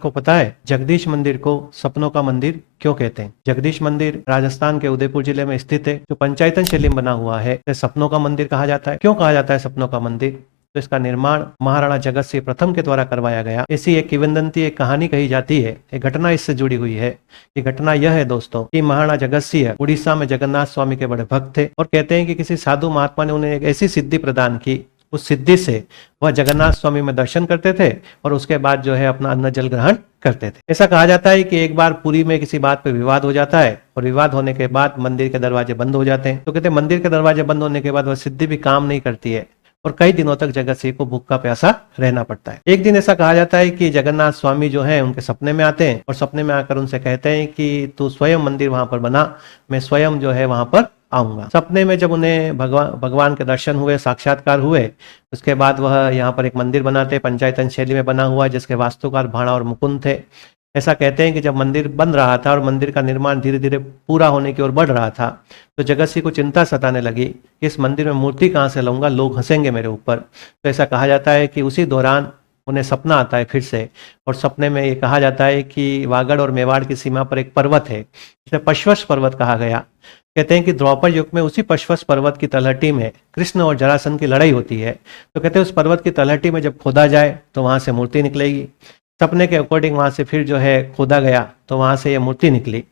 आपको पता है जगदीश मंदिर को सपनों का मंदिर क्यों कहते हैं? जगदीश मंदिर राजस्थान के उदयपुर जिले में स्थित है, जो पंचायतन शैली में बना हुआ है। इसे सपनों का मंदिर कहा जाता है। क्यों कहा जाता है सपनों का मंदिर? तो इसका निर्माण महाराणा जगत सिंह प्रथम के द्वारा करवाया गया। ऐसी एक किंवदंती, एक कहानी कही जाती है, एक घटना इससे जुड़ी हुई है। ये घटना यह है दोस्तों कि महाराणा जगत सिंह उड़ीसा में जगन्नाथ स्वामी के बड़े भक्त थे और कहते हैं कि किसी साधु महात्मा ने उन्हें एक ऐसी सिद्धि प्रदान की, उस सिद्धि से वह जगन्नाथ स्वामी में दर्शन करते थे और उसके बाद जो है अपना अन्न जल ग्रहण करते थे। ऐसा कहा जाता है कि एक बार पुरी में किसी बात पर विवाद हो जाता है और विवाद होने के बाद मंदिर के दरवाजे बंद हो जाते हैं। तो कहते हैं मंदिर के दरवाजे बंद होने के बाद वह सिद्धि भी काम नहीं करती है और कई दिनों तक जगत सिंह को भूखा प्यासा रहना पड़ता है। एक दिन ऐसा कहा जाता है कि जगन्नाथ स्वामी जो है उनके सपने में आते हैं और सपने में आकर उनसे कहते हैं कि तू स्वयं मंदिर वहां पर बना, मैं स्वयं जो है वहां पर आऊंगा। सपने में जब उन्हें भगवान के दर्शन हुए, साक्षात्कार हुए, उसके बाद वह यहाँ पर एक मंदिर बनाते, पंचायतन शैली में बना हुआ, जिसके वास्तुकार भाणा और मुकुंद थे। ऐसा कहते हैं कि जब मंदिर बन रहा था और मंदिर का निर्माण धीरे धीरे पूरा होने की ओर बढ़ रहा था, तो जगत सिंह को चिंता सताने लगी कि इस मंदिर में मूर्ति कहाँ से लाऊंगा, लोग हंसेंगे मेरे ऊपर। तो ऐसा कहा जाता है कि उसी दौरान उन्हें सपना आता है फिर से, और सपने में ये कहा जाता है कि वागड़ और मेवाड़ की सीमा पर एक पर्वत है, जिसे पशवस पर्वत कहा गया। कहते हैं कि द्वापर युग में उसी पशवस पर्वत की तलहटी में कृष्ण और जरासंध की लड़ाई होती है। तो कहते हैं उस पर्वत की तलहटी में जब खोदा जाए तो वहां से मूर्ति निकलेगी। सपने के अकॉर्डिंग वहां से फिर जो है खोदा गया तो वहां से ये मूर्ति निकली।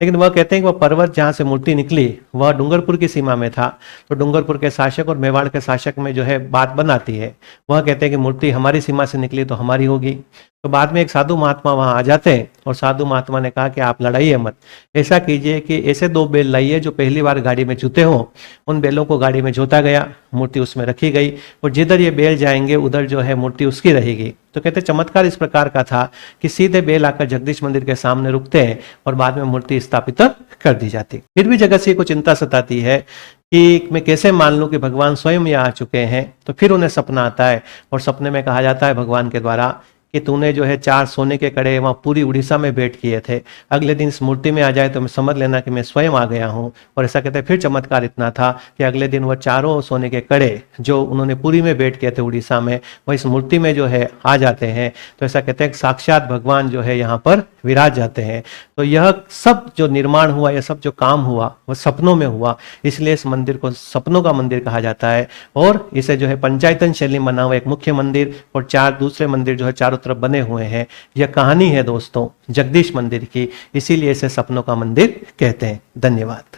लेकिन वह कहते हैं कि वह पर्वत जहाँ से मूर्ति निकली वह डूंगरपुर की सीमा में था। तो डूंगरपुर के शासक और मेवाड़ के शासक में जो है बात बनाती है। वह कहते हैं कि मूर्ति हमारी सीमा से निकली तो हमारी होगी। तो बाद में एक साधु महात्मा वहां आ जाते हैं और साधु महात्मा ने कहा कि आप लड़ाइए मत, ऐसा कीजिए कि ऐसे 2 बैल लाइए जो पहली बार गाड़ी में जुते हों। उन बैलों को गाड़ी में जोता गया, मूर्ति उसमें रखी गई और जिधर ये बैल जाएंगे उधर जो है मूर्ति उसकी रहेगी। तो कहते चमत्कार इस प्रकार का था कि सीधे बैल आकर जगदीश मंदिर के सामने रुकते हैं और बाद में मूर्ति स्थापित कर दी जाती। फिर भी जगत सिंह को चिंता सताती है कि मैं कैसे मान लूं कि भगवान स्वयं यहाँ आ चुके हैं। तो फिर उन्हें सपना आता है और सपने में कहा जाता है भगवान के द्वारा कि तूने जो है 4 सोने के कड़े वहां पूरी उड़ीसा में भेंट किए थे, अगले दिन इस मूर्ति में आ जाए तो मैं समझ लेना कि मैं स्वयं आ गया हूं। और ऐसा कहते हैं फिर चमत्कार इतना था कि अगले दिन वह 4 सोने के कड़े जो उन्होंने पूरी में भेंट किए थे उड़ीसा में, वह इस मूर्ति में जो है आ जाते हैं। तो ऐसा कहते हैं साक्षात भगवान जो है यहाँ पर विराज जाते हैं। तो यह सब जो निर्माण हुआ, यह सब जो काम हुआ वह सपनों में हुआ, इसलिए इस मंदिर को सपनों का मंदिर कहा जाता है। और इसे जो है पंचायतन शैली में बना हुआ एक मुख्य मंदिर और 4 दूसरे मंदिर जो है चारों तरफ बने हुए हैं। यह कहानी है दोस्तों जगदीश मंदिर की, इसीलिए इसे सपनों का मंदिर कहते हैं। धन्यवाद।